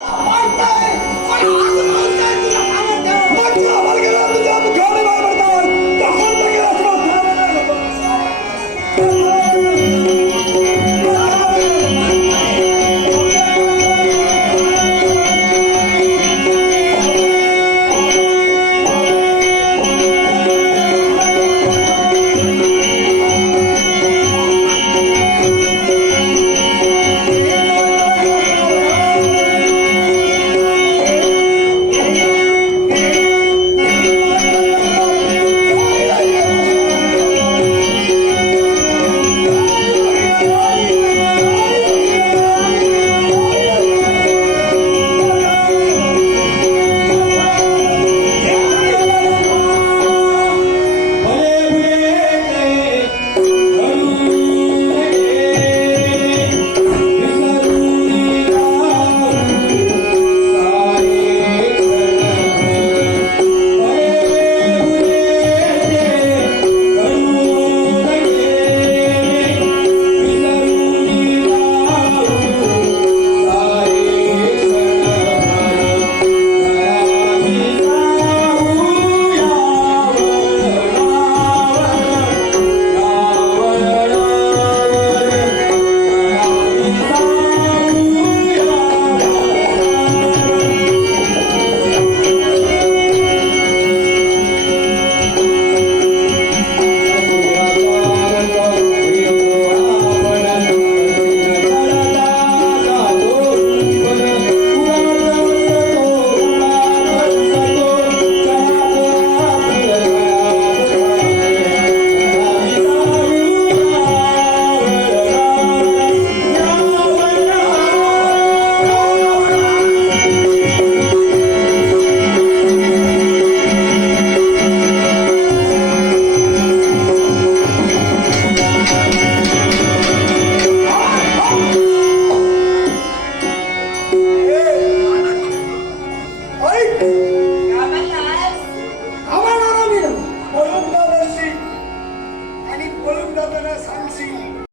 Oh!